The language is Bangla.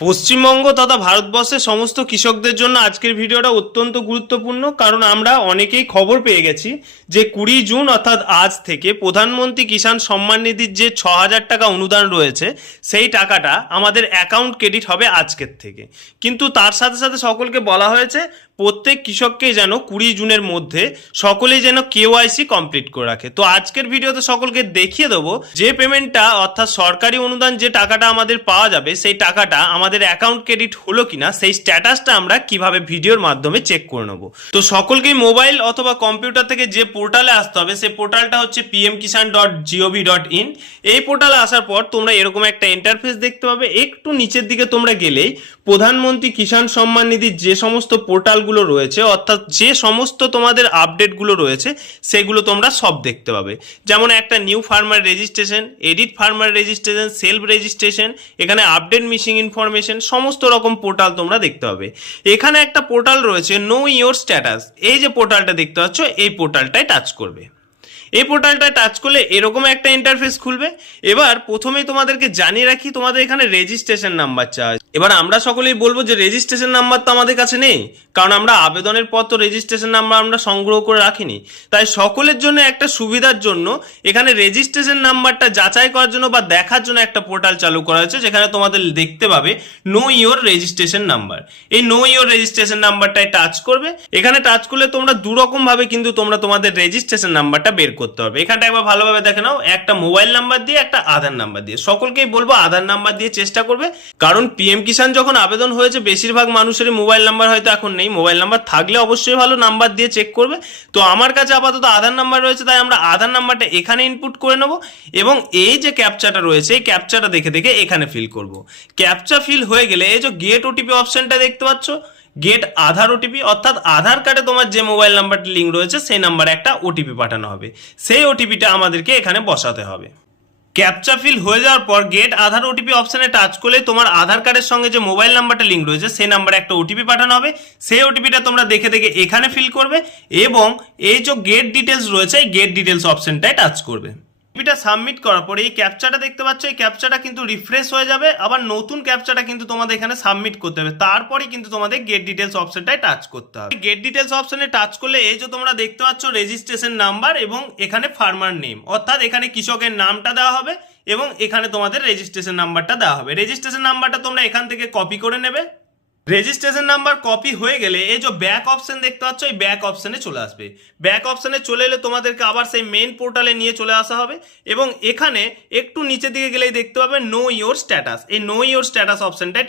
পশ্চিমবঙ্গ তথা ভারতবর্ষের সমস্ত কৃষকদের জন্য আজকের ভিডিওটা অত্যন্ত গুরুত্বপূর্ণ, কারণ আমরা অনেকেই খবর পেয়ে গেছি যে 20 জুন অর্থাৎ আজ থেকে প্রধানমন্ত্রী কিষাণ সম্মান নিধির যে 6,000 টাকা অনুদান রয়েছে সেই টাকাটা আমাদের অ্যাকাউন্ট ক্রেডিট হবে আজকের থেকে। কিন্তু তার সাথে সাথে সকলকে বলা হয়েছে প্রত্যেক কৃষককে যেন 20 জুনের মধ্যে সকলেই যেন কেওয়াইসি কমপ্লিট করে রাখে। তো আজকের ভিডিওতে সকলকে দেখিয়ে দেবো যে পেমেন্টটা অর্থাৎ সরকারি অনুদান যে টাকাটা আমাদের পাওয়া যাবে সেই টাকাটা আমাদের অ্যাকাউন্ট ক্রেডিট হলো কিনা সেই স্ট্যাটাসটা আমরা কিভাবে ভিডিওর মাধ্যমে চেক করে নেব। তো সকলকেই মোবাইল অথবা কম্পিউটার থেকে যে পোর্টালে আসতে হবে সেই পোর্টালটা হচ্ছে pmkisan.gov.in। এই পোর্টালে আসার পর তোমরা এরকম একটা ইন্টারফেস দেখতে পাবে। একটু নিচের দিকে তোমরা গেলেই প্রধানমন্ত্রী কিষাণ সম্মান নিধির যে সমস্ত পোর্টালগুলো রয়েছে অর্থাৎ যে সমস্ত তোমাদের আপডেটগুলো রয়েছে সেগুলো তোমরা সব দেখতে পাবে। যেমন একটা new farmer registration, edit farmer registration, self registration, এখানে আপডেট মিসিং ইনফরমেশন, সমস্ত রকম পোর্টাল তোমরা দেখতে পাবে। এখানে একটা পোর্টাল রয়েছে নো ইওর স্ট্যাটাস। এই যে পোর্টালটা দেখতে পাচ্ছ এই পোর্টালটায় টাচ করবে। এই পোর্টালটায় টাচ করলে এরকম একটা ইন্টারফেস খুলবে। এবার প্রথমেই তোমাদেরকে জানিয়ে রাখি তোমাদের এখানে রেজিস্ট্রেশন নাম্বার চাই। এবার আমরা সকলেই বলবো যে রেজিস্ট্রেশন নাম্বার তো আমাদের কাছে নেই, কারণ আমরা আবেদনের পর তো রেজিস্ট্রেশন নাম্বার আমরা সংগ্রহ করে রাখিনি। তাই সকলের জন্য একটা সুবিধার জন্য এখানে রেজিস্ট্রেশন নাম্বারটা যাচাই করার জন্য বা দেখার জন্য একটা পোর্টাল চালু করা হয়েছে, যেখানে তোমাদের দেখতে পাবে নো ইওর রেজিস্ট্রেশন নাম্বার। এই নো ইওর রেজিস্ট্রেশন নাম্বারটায় টাচ করবে। এখানে টাচ করলে তোমরা দুরকম ভাবে কিন্তু তোমরা তোমাদের রেজিস্ট্রেশন নাম্বারটা বের করতে হবে। এখানটা একবার ভালোভাবে দেখে নাও, একটা মোবাইল নাম্বার দিয়ে একটা আধার নাম্বার দিয়ে। সকলকেই বলবো আধার নাম্বার দিয়ে চেষ্টা করবে, কারণ পিএম কিষাণ যখন আবেদন হয়েছে বেশিরভাগ মানুষেরই মোবাইল নাম্বার হয়তো এখন নেই। মোবাইল নাম্বার থাকলে অবশ্যই ভালো, নাম্বার দিয়ে চেক করবে। তো আমার কাছে আপাতত আধার নাম্বার রয়েছে, তাই আমরা আধার নাম্বারটা এখানে ইনপুট করে নেব এবং এই যে ক্যাপচাটা রয়েছে এই ক্যাপচাটা দেখে দেখে এখানে ফিল করব। ক্যাপচা ফিল হয়ে গেলে এই যে গেট ওটিপি অপশনটা দেখতে পাচ্ছ, গেট আধার ওটিপি, অর্থাৎ আধার কার্ডে তোমার যে মোবাইল নাম্বারটি লিঙ্ক রয়েছে সেই নাম্বারে একটা ওটিপি পাঠানো হবে। সেই ওটিপিটা আমাদেরকে এখানে বসাতে হবে। ক্যাপচা ফিল হয়ে যাওয়ার পর গেট আধার ওটিপি অপশানে টাচ করলে তোমার আধার কার্ডের সঙ্গে যে মোবাইল নাম্বারটা লিঙ্ক রয়েছে সেই নাম্বারে একটা ওটিপি পাঠানো হবে। সেই ওটিপিটা তোমরা দেখে দেখে এখানে ফিল করবে এবং এই যে গেট ডিটেলস রয়েছে এই গেট ডিটেলস অপশানটায় টাচ করবে। ওটিপিটা সাবমিট করার পরে এই ক্যাপচাটা দেখতে পাচ্ছ, এই ক্যাপচাটা কিন্তু রিফ্রেশ হয়ে যাবে। আবার নতুন ক্যাপচাটা কিন্তু তোমাদের এখানে সাবমিট করতে হবে। তারপরে কিন্তু তোমাদের গেট ডিটেলস অপশনটায় টাচ করতে হবে। গেট ডিটেলস অপশনে টাচ করলে এই যে তোমরা দেখতে পাচ্ছ রেজিস্ট্রেশন নাম্বার এবং এখানে ফার্মার নেম, অর্থাৎ এখানে কৃষকের নামটা দেওয়া হবে এবং এখানে তোমাদের রেজিস্ট্রেশন নাম্বারটা দেওয়া হবে। রেজিস্ট্রেশন নাম্বারটা তোমরা এখান থেকে কপি করে নেবে। রেজিস্ট্রেশন নাম্বার কপি হয়ে গেলে এই যে ব্যাক অপশন দেখতে পাচ্ছ এই ব্যাক অপশনে চলে আসবে। ব্যাক অপশনে চলে এলে তোমাদেরকে আবার সেই মেন পোর্টালে নিয়ে চলে আসা হবে এবং এখানে একটু নিচের দিকে গেলেই দেখতে পাবে নো ইওর স্ট্যাটাস। এই নো ইওর স্ট্যাটাস অপশনটায়